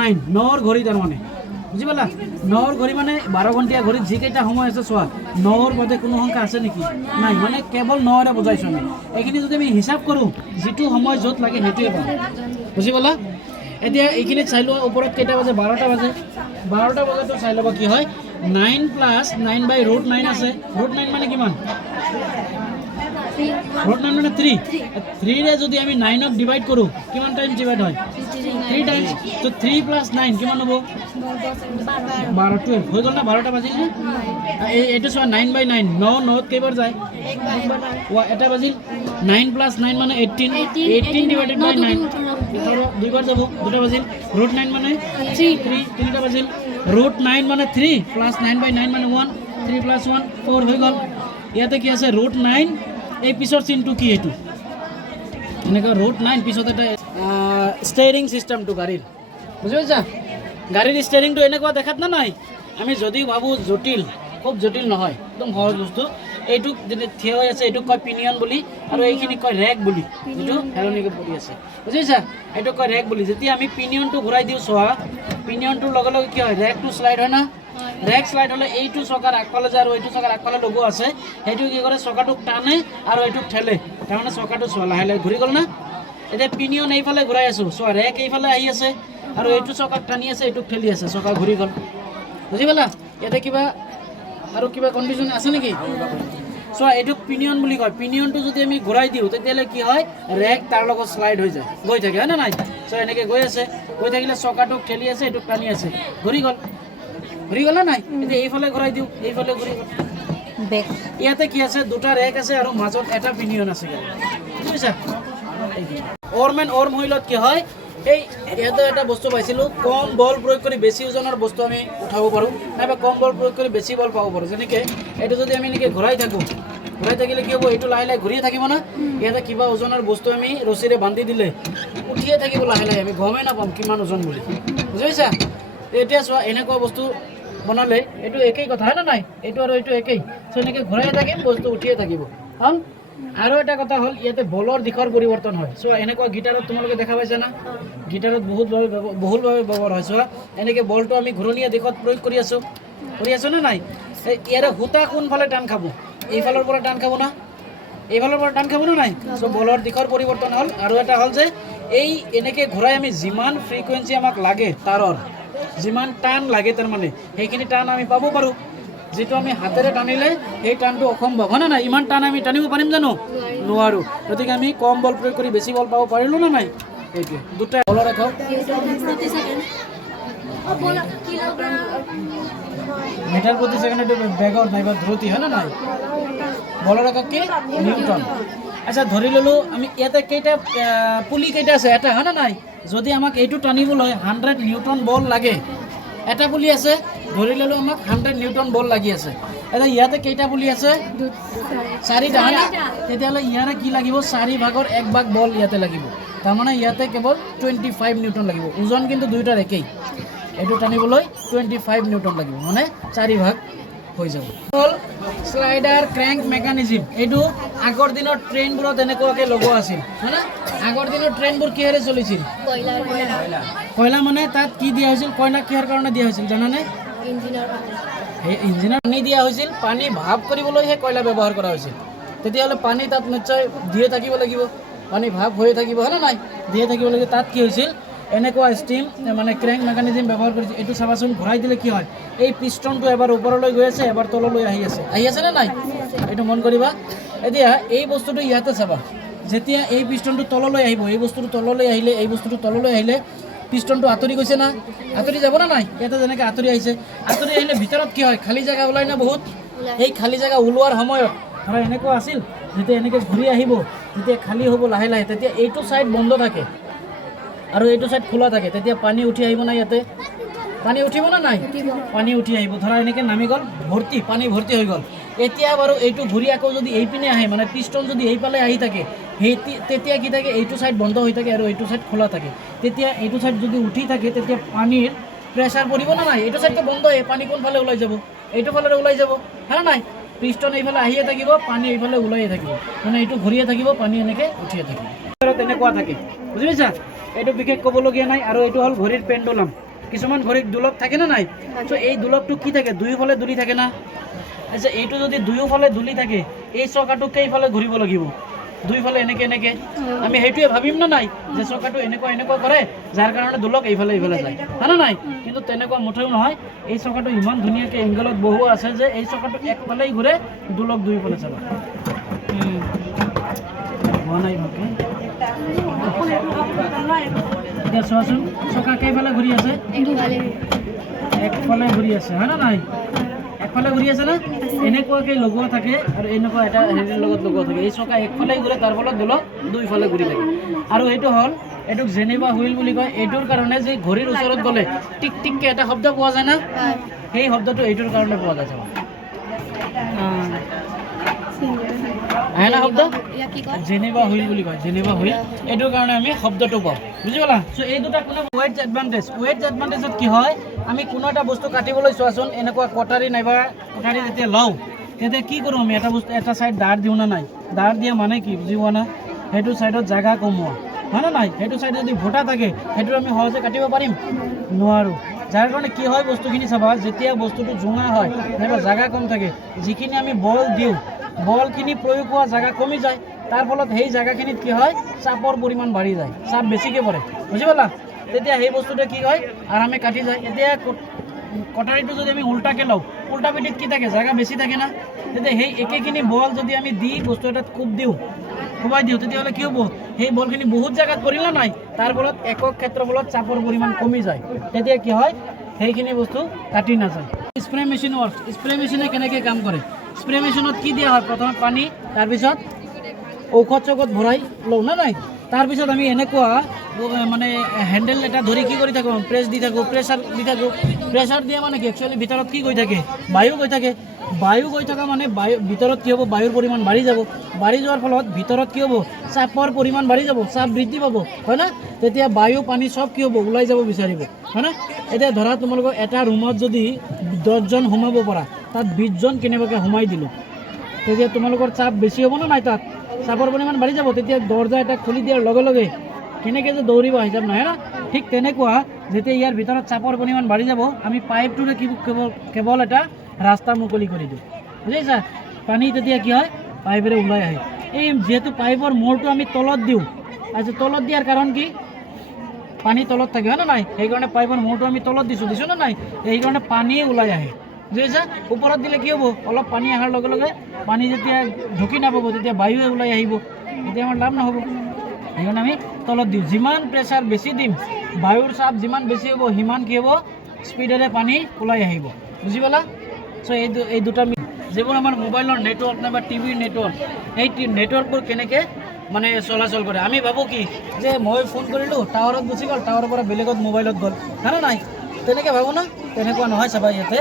9 9 ঘড়ি তাৰ মানে বুজি পালা 9 ঘড়ি মানে 12 ঘণ্টিয়া ঘড়ি যিকেইটা সময় আছে চোৱা 9 বাদে কোনো সংখ্যা আছে নেকি নাই মানে কেৱল 9 ৰে বুজাইছো আমি এইখিনি যদি আমি হিচাপ কৰো যেটো সময় যত লাগে হেতুৱে পাম বুজি পালা এতিয়া এইখিনি চাই লোৱা ওপৰত কেইটা বাজে 12টা বাজে 12টা বাজেটো চাই লবা কি হয় 9 + 9 / √9 আছে √9 মানে কিমান √9 মানে 3 ৰে যদি আমি 9 ক ডিভাইড কৰো কিমান টাইম ডিভাইড হয় 3 টাইমস তো 3 + 9 কিমান হ'ব 12 12 হৈ গল না 12টা বাজিল না এইটো চোৱা 9/9 9 9 কেইবাৰ যায় এটা বাজিল 9 + 9 মানে 18 18 / 9 দুইবাৰ যাব দুটা বাজিল √9 মানে 3 তিনিটা বাজিল √9 মানে 3 + 9/9 মানে 1 3 + 1 4 হৈ গল ইয়াতে কি আছে √9 এই পিছৰ চিনটো কি এইটো এনেকা √9 পিছত এটা স্টিয়াৰিং সিস্টেমটো গাড়ীৰ বুজি পাইছা গাড়ীৰ স্টিয়াৰিংটো এনেকুৱা দেখাত না নাই আমি যদি ভাবো জটিল খুব জটিল নহয় একদম সহজ বস্তু এইটো যেনে থিয় হৈ আছে এইটো কয় পিনিয়ন বুলি আৰু এইখিনি কয় ৰেক বুলি যেটো হেলনিকে পৰি আছে বুজিছা এইটো কয় ৰেক বুলি যেতিয়া আমি পিনিয়নটো ঘূৰাই দিও সোৱা পিনিয়নটো লগে লগে কি হয় ৰেকটো স্লাইড হয় না ৰেক স্লাইড হলে এইটো চকাৰ আগফালে যায় আৰু এইটো চকাৰ আগফালে লগো আছে সেইটো কি কৰে চকাটোক টানে আৰু এইটোক ঠেলে তাৰমানে চকাটো চলা লাহে লাহে ঘূৰি গল না এতিয়া পিনিয়ন এইফালে ঘূৰাই আছো চোৱা ৰেক এইফালে আহি আছে আৰু এইটো চকাক টানি আছে এইটোক ঠেলি আছে চকা ঘূৰি গল বুজি পালা ইয়াতে কিবা আৰু কিবা কনফিউজন আছে নেকি চোৱা এইটো পিনিয়ন বুলি কয় পিনিয়নটো যদি আমি ঘূৰাই দিও তেতিয়ালে কি হয় ৰেক তাৰ লগত স্লাইড হৈ যায় গৈ থাকে হয় না নাই চোৱা এনেকে গৈ আছে গৈ থাকিলে চকাটোক ঠেলি আছে এইটোক টানি আছে ঘূৰি গল না নাই এতিয়া এইফালে ঘূৰাই দিও এইফালে ঘূৰি গল বেক ইয়াতে কি আছে দুটা ৰেক আছে আৰু মাজত এটা পিনিয়ন আছে বুজিছা অৰ্ম হইলত কি হয় এই ইয়াতে এটা বস্তু পাইছিলো কম বল প্ৰয়োগ কৰি বেছি ওজনৰ বস্তু আমি উঠাব পাৰো নাইবা কম বল প্ৰয়োগ কৰি বেছি বল পাব পাৰো যেনেকে এইটো যদি আমি এনেকে ঘূৰাই থাকো ঘূৰাই থাকিলে কি হ'ব এইটো লাহে লাহে ঘূৰিয়ে থাকিব না ইয়াতে কিবা ওজনৰ বস্তু আমি ৰছীৰে বান্ধি দিলে উঠিয়ে থাকিব লাহে লাহে আমি গমেই নাপাম কিমান ওজন বুলি বুজিছা এতিয়া চোৱা এনেকুৱা বস্তু বনালে এইটো একেই কথা হয় না নাই এইটো আৰু এইটো একেই সো এনেকে ঘূৰাই থাকিম বস্তু উঠিয়ে থাকিব হল আৰু এটা কথা হল ইয়াতে বলৰ দিশৰ পৰিৱৰ্তন হয় সো এনেকুৱা গিটাৰত তোমালোকে দেখা পাইছা না গিটাৰত বহুলভাৱে ব্যৱহাৰ হয় চোৱা এনেকে বলটো আমি ঘূৰণীয়া দিশত প্ৰয়োগ কৰি আছো না নাই ইয়াৰে হুতা কোনফালে টান খাব এইফালৰ পৰা টান খাব না এইফালৰ পৰা টান খাব না নাই সো বলৰ দিশৰ পৰিৱৰ্তন হল আৰু এটা হল যে এই এনেকে ঘূৰাই আমি যিমান ফ্ৰিকুৱেন্সি আমাক লাগে তাৰৰ যিমান টান লাগে তাৰ মানে সেইখিনি টান আমি পাব পাৰো যেটো আমি হাতেৰে টানিলে এই টানটো অসম্ভৱ হয় না নাই ইমান টান আমি টানিব পাৰিম জানো নোৱাৰো গতিকে আমি কম বল প্ৰয়োগ কৰি বেছি বল পাব পাৰিলো না নাই এইটো দুটা বল ৰাখো মিটাৰ প্ৰতি সেকেন্ডে বেগৰ নাইবা ধ্ৰুতি হয় না নাই বল ৰাখো কি নিউটন আচ্ছা ধৰি ললো আমি ইয়াতে কেইটা পুলি কেইটা আছে এটা হয় না নাই যদি আমাক এইটো টানিবলৈ 100 নিউটন বল লাগে এটা পুলি আছে ধৰি ললো আমাক 100 নিউটন বল লাগি আছে এটা ইয়াতে কেইটা পুলি আছে 4টা হয় না তেতিয়ালে ইয়াৰে কি লাগিব 4 ভাগৰ 1 ভাগ বল ইয়াতে লাগিব তাৰ মানে ইয়াতে কেৱল 25 নিউটন লাগিব ওজন কিন্তু দুইটাৰ একেই এটো টানিবলৈ 25 নিউটন লাগিব মানে 4 ভাগ হৈ যাব স্লাইডাৰ ক্ৰ্যাঙ্ক মেকানিজম এইটো আগৰ দিনৰ ট্ৰেইনবোৰত এনেকুৱাকে লগোৱা আছিল হয়না আগৰ দিনৰ ট্ৰেইনবোৰ কিহেৰে চলিছিল কয়লা মানে তাত কি দিয়া হৈছিল কয়লা কিহৰ কাৰণে দিয়া হৈছিল জানানে ইঞ্জিনৰ পানী দিয়া হৈছিল পানী ভাপ কৰিবলৈ হে কয়লা ব্যৱহাৰ কৰা হৈছিল তেতিয়ালে পানী তাত নিশ্চয় দিয়ে থাকিব লাগিব পানী ভাপ হৈ থাকিব হয়না নাই দিয়ে থাকিব লাগিব তাত কি হৈছিল এনেকুৱা স্টিম মানে ক্ৰ্যাঙ্ক মেকানিজম ব্যৱহাৰ কৰিছে এটো চাবাচোন ঘূৰাই দিলে কি হয় এই পিষ্টনটো এবাৰ ওপৰলৈ গৈ আছে এবাৰ তললৈ আহি আছে না নাই এটো মন কৰিবা এতিয়া এই বস্তুটো ইয়াতে চাবা যেতিয়া এই পিষ্টনটো তললৈ আহিব এই বস্তুটো তললৈ আহিলে এই বস্তুটো তললৈ আহিলে পিষ্টনটো আতৰি গৈছে না আতৰি যাব না নাই এটা যেনেকৈ আতৰি আহিলে ভিতৰত কি হয় খালি জায়গা ওলাই না বহুত এই খালি জায়গা ওলোৱাৰ সময়ত ধৰা এনেকুৱা আছিল যেতিয়া এনেকৈ ঘূৰি আহিব তেতিয়া খালি হ'ব লাহে লাহে তেতিয়া এইটো সাইড বন্ধ থাকে আৰু এইটো সাইড খোলা থাকে তেতিয়া পানী উঠি আহিব না ইয়াতে পানী উঠিব না নাই পানী উঠি আহিব ধৰা এনেকৈ নামি গল ভৰ্তি পানী ভৰ্তি হৈ গল এতিয়া বাৰু এইটো ঘূৰি আকৌ যদি এই পিনে আহে মানে পিষ্টন যদি এইফালে আহি থাকে তেতিয়া কি থাকে এইটো সাইড বন্ধ হৈ থাকে আৰু এইটো সাইড খোলা থাকে তেতিয়া এইটো সাইড যদি উঠি থাকে তেতিয়া পানীৰ প্ৰেসাৰ পৰিব না নাই এইটো সাইডটো বন্ধ হয় পানী কোনফালে ওলাই যাব এইটো ফালে ওলাই যাব হয়না নাই পিষ্টন এইফালে আহিয়ে থাকিব পানী এইফালে ওলাইয়ে থাকিব মানে এইটো ঘূৰিয়ে থাকিব পানী এনেকৈ উঠিয়ে থাকিব তেনেকুৱা থাকে বুজি পাইছা এইটো বিশেষ ক'বলগীয়া নাই। আৰু এইটো হ'ল ঘড়ীৰ পেণ্ডুলাম। কিছুমান ঘড়ীত দোলক থাকে না নাই? চ' এই দোলকটো কি থাকে? দুয়োফালে দুলি থাকে না। আচ্ছা, এইটো যদি দুয়োফালে দুলি থাকে, এই চকাটো কেইফালে ঘূৰিব লাগিব? দুইফালে এনেকৈ এনেকৈ। আমি সেইটোৱে ভাবিম না নাই যে চকাটো এনেকুৱা এনেকুৱা কৰে, যাৰ কাৰণে দোলক এইফালে এইফালে যায়, হয় না নাই? কিন্তু তেনেকুৱা মুঠেও নহয়। এই চকাটো ইমান ধুনীয়াকৈ এংগলত বহোৱা আছে যে এই চকাটো একফালেই ঘূৰে, দোলক দুইফালে চাবা। হোৱা নাই ভালকৈ। এতিয়া চোৱাচোন, চকা কেইফালে ঘূৰি আছে? একফালে ঘূৰি আছে, হয় না নাই? একফালে ঘূৰি আছে না? এনেকুৱাকৈ লগোৱা থাকে আৰু এনেকুৱা এটা হেৰিৰ লগত লগোৱা থাকে। এই চকা একফালেই ঘূৰে, তাৰ ফলত দোলক দুইফালে ঘূৰি থাকে। আৰু এইটো হ'ল, এইটোক জেনেভা হুইল বুলি কয়। এইটোৰ কাৰণে যে ঘড়ীৰ ওচৰত গ'লে টিক টিককৈ এটা শব্দ পোৱা যায় না, সেই শব্দটো এইটোৰ কাৰণে পোৱা যায়। আহে না শব্দ? জেনেভা হুইল বুলি কয়, জেনেভা হুইল। এইটোৰ কাৰণে আমি শব্দটো পাওঁ, বুজি পালা? চ' এই দুটা কোনো ৱেটছ এডভান্টেজ। ৱেটছ এডভান্টেজত কি হয়, আমি কোনো এটা বস্তু কাটিবলৈ চোৱাচোন, এনেকুৱা কটাৰী নাইবা কটাৰী যেতিয়া লওঁ, তেতিয়া কি কৰোঁ আমি? এটা বস্তু এটা ছাইড দাঁৰ দিওঁ না নাই? দাঁৰ দিয়া মানে কি বুজি পোৱা না? সেইটো ছাইডত জাগা কমোৱা, হয় না নাই? সেইটো ছাইড যদি ভোটা থাকে, সেইটো আমি সহজে কাটিব পাৰিম? নোৱাৰোঁ। যাৰ কাৰণে কি হয়, বস্তুখিনি চাবা, যেতিয়া বস্তুটো জোঙা হয় নাইবা জাগা কম থাকে, যিখিনি আমি বল দিওঁ, বলখিনি প্ৰয়োগ হোৱা জাগা কমি যায়। তাৰ ফলত সেই জাগাখিনিত কি হয়, চাপৰ পৰিমাণ বাঢ়ি যায়, চাপ বেছিকৈ পৰে, বুজি পালা? তেতিয়া সেই বস্তুটোৱে কি হয়, আৰামে কাটি যায়। এতিয়া কটাৰীটো যদি আমি উল্টাকৈ লওঁ, উল্টা পিঠিত কি থাকে? জাগা বেছি থাকে না। তেতিয়া সেই একেখিনি বল যদি আমি দি বস্তু এটাত কোবাই দিওঁ, তেতিয়াহ'লে কি হ'ব? সেই বলখিনি বহুত জেগাত পৰিল না নাই? তাৰ ফলত একক ক্ষেত্ৰফলত চাপৰ পৰিমাণ কমি যায়। তেতিয়া কি হয়, সেইখিনি বস্তু কাটি নাযায়। Spray machine works. স্প্ৰে মেচিনে কেনেকৈ কাম কৰে? স্প্ৰে মেচিনত কি দিয়া হয়? প্ৰথমে পানী, তাৰপিছত ঔষধ চৌষধ ভৰাই লওঁ না নাই? তাৰপিছত আমি এনেকুৱা মানে হেণ্ডেল এটা ধৰি কি কৰি থাকোঁ? প্ৰেছ দি থাকোঁ, প্ৰেছাৰ দি থাকোঁ। প্ৰেছাৰ দিয়া মানে কি? একচুৱেলি ভিতৰত কি গৈ থাকে? বায়ু গৈ থাকে। বায়ু গৈ থকা মানে ভিতৰত কি হ'ব? বায়ুৰ পৰিমাণ বাঢ়ি যাব। বাঢ়ি যোৱাৰ ফলত ভিতৰত কি হ'ব? চাপৰ পৰিমাণ বাঢ়ি যাব, চাপ বৃদ্ধি পাব, হয় না? তেতিয়া বায়ু পানী চব কি হ'ব? ওলাই যাব বিচাৰিব, হয় না? এতিয়া ধৰা তোমালোকৰ এটা ৰুমত যদি 10জন সোমাব পৰা, তাত 20জন কেনেবাকৈ সোমাই দিলোঁ, তেতিয়া তোমালোকৰ চাপ বেছি হ'ব না নাই? তাত চাপৰ পৰিমাণ বাঢ়ি যাব। তেতিয়া দৰ্জা এটা খুলি দিয়াৰ লগে লগে কেনেকৈ যে দৌৰিব হিচাপ নহয় না? ঠিক তেনেকুৱা, যেতিয়া ইয়াৰ ভিতৰত চাপৰ পৰিমাণ বাঢ়ি যাব, আমি পাইপটোৰে কেৱল এটা ৰাস্তা মুকলি কৰি দিওঁ, বুজিছা? পানী তেতিয়া কি হয়? পাইপেৰে ওলাই আহে। এই যিহেতু পাইপৰ মূৰটো আমি তলত দিওঁ, আচ্ছা, তলত দিয়াৰ কাৰণ কি? পানী তলত থাকে, হয় না নাই? সেইকাৰণে পাইপৰ মূৰটো আমি তলত দিছোঁ না নাই? সেইকাৰণে পানীয়ে ওলাই আহে, বুজিছা? ওপৰত দিলে কি হ'ব? অলপ পানী অহাৰ লগে লগে পানী যেতিয়া ঢুকি নাপাব, তেতিয়া বায়ুৱে ওলাই আহিব, তেতিয়া আমাৰ লাভ নহ'ব। সেইকাৰণে আমি তলত দিওঁ। যিমান প্ৰেছাৰ বেছি দিম, বায়ুৰ চাপ যিমান বেছি হ'ব, সিমান কি হ'ব? স্পীডেৰে পানী ওলাই আহিব, বুজি পালা? চ' এই দুটা যিবোৰ আমাৰ মোবাইলৰ নেটৱৰ্ক নাইবা টিভিৰ নেটৱৰ্ক, সেই নেটৱৰ্কবোৰ কেনেকৈ মানে চলাচল কৰে? আমি ভাবোঁ কি যে মই ফোন কৰিলোঁ, টাৱাৰত গুচি গ'ল, টাৱাৰৰ পৰা বেলেগত মোবাইলত গ'ল, হয় না নাই? তেনেকৈ ভাবোঁ না? তেনেকুৱা নহয়। চাবা, ইয়াতে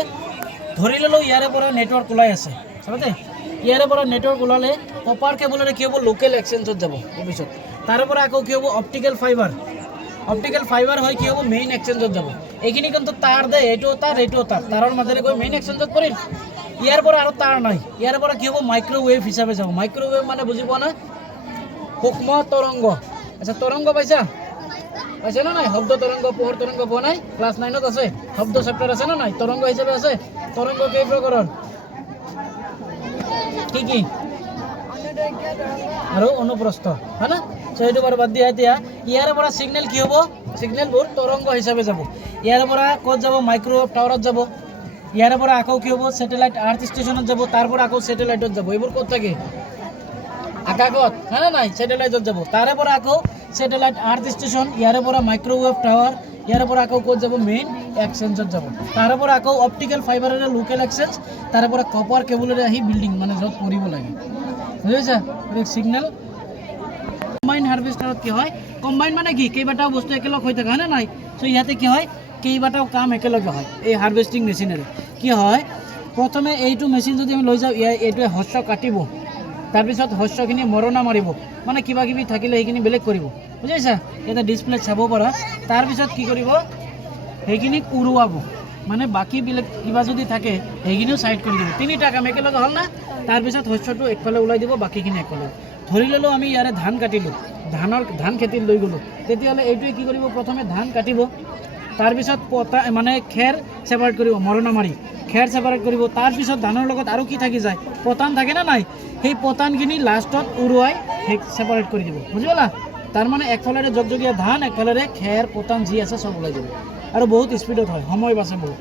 ধৰি ল'লোঁ ইয়াৰে পৰা নেটৱৰ্ক ওলাই আছে, চাবা দেই। ইয়াৰে পৰা নেটৱৰ্ক ওলালে কপাৰ কেবলেৰে কি হ'ব? লোকেল এক্সচেঞ্জত যাব। তাৰপিছত তাৰ পৰা আকৌ কি হ'ব? Optical fibre. অপটিকেল ফাইবাৰ হয় কি হ'ব? মেইন এক্সচেঞ্জত যাব। এইখিনি কিন্তু তাঁৰ দে, এইটোও তাঁৰ, এইটোও তাঁৰ, তাঁৰৰ মাজেৰে গৈ মেইন এক্সচেঞ্জত পৰিল। ইয়াৰ পৰা আৰু তাঁৰ নাই, ইয়াৰ পৰা কি হ'ব? মাইক্ৰ'ৱেভ হিচাপে যাব। মাইক্ৰ'ৱেভ মানে বুজি পোৱা না? সূক্ষ্ম তৰংগ। আচ্ছা, তৰংগ পাইছা না নাই? শব্দ তৰংগ, পোহৰ তৰংগ পোৱা নাই? ক্লাছ 9ত আছে, শব্দ চেপ্টাৰ আছে না নাই? তৰংগ হিচাপে আছে। তৰংগ কেই প্ৰকাৰৰ? কি আৰু অনুপ্ৰস্থ, হয় না? চ' সেইটো বাৰু বাদ দিয়া। এতিয়া ইয়াৰে পৰা ছিগনেল কি হ'ব? ছিগনেলবোৰ তৰংগ হিচাপে যাব। ইয়াৰে পৰা ক'ত যাব? মাইক্ৰ'ৱেভ টাৱাৰত যাব। ইয়াৰে পৰা আকৌ কি হ'ব? ছেটেলাইট আৰ্থ ষ্টেচনত যাব। তাৰ পৰা আকৌ ছেটেলাইটত যাব। এইবোৰ ক'ত থাকে? আকাশত, হয় না নাই? ছেটেলাইটত যাব। তাৰে পৰা আকৌ ছেটেলাইট আৰ্থ ষ্টেচন, ইয়াৰে পৰা মাইক্ৰ'ৱেভ টাৱাৰ, ইয়াৰে পৰা আকৌ ক'ত যাব? মেইন এক্সচেঞ্জত যাব। তাৰে পৰা আকৌ অপটিকেল ফাইবাৰেৰে লোকেল এক্সচেঞ্জ, তাৰে পৰা কপাৰ কেবলেৰে আহি বিল্ডিং মানে য'ত পৰিব লাগে, বুজিছা? ছিগনেল কম্বাইন হাৰ্ভেষ্টাৰত কি হয়? কম্বাইন মানে কি? কেইবাটাও বস্তু একেলগ হৈ থাকে, হয় না নাই? চ' ইয়াতে কি হয়? কেইবাটাও কাম একেলগে হয় এই হাৰ্ভেষ্টিং মেচিনেৰে। কি হয়? প্ৰথমে এইটো মেচিন যদি আমি লৈ যাওঁ, এইটোৱে শস্য কাটিব, তাৰপিছত শস্যখিনি মৰণা মাৰিব, মানে কিবা কিবি থাকিলে সেইখিনি বেলেগ কৰিব, বুজিছা? ইয়াতে ডিছপ্লেত চাব পৰা। তাৰপিছত কি কৰিব? সেইখিনিক উৰুৱাব, মানে বাকী বেলেগ কিবা যদি থাকে সেইখিনিও ছাইড কৰি দিব। তিনিটা কাম একেলগে হ'ল না? তাৰপিছত শস্যটো একফালে ওলাই দিব, বাকীখিনি একফালে। ধৰি ল'লোঁ আমি ইয়াৰে ধান কাটিলোঁ, ধান খেতিত লৈ গ'লোঁ তেতিয়াহ'লে এইটোৱে কি কৰিব প্ৰথমে ধান কাটিব তাৰপিছত মানে খেৰ ছেপাৰেট কৰিব মৰণা মাৰি খেৰ ছেপাৰেট কৰিব তাৰপিছত ধানৰ লগত আৰু কি থাকি যায় পতান থাকে না নাই সেই পতানখিনি লাষ্টত উৰুৱাই সেই ছেপাৰেট কৰি দিব বুজি পালা তাৰমানে একফালেৰে জগজগীয়া ধান একফালেৰে খেৰ পতান যি আছে চব ওলাই যাব আৰু বহুত স্পীডত হয় সময় বাচে বহুত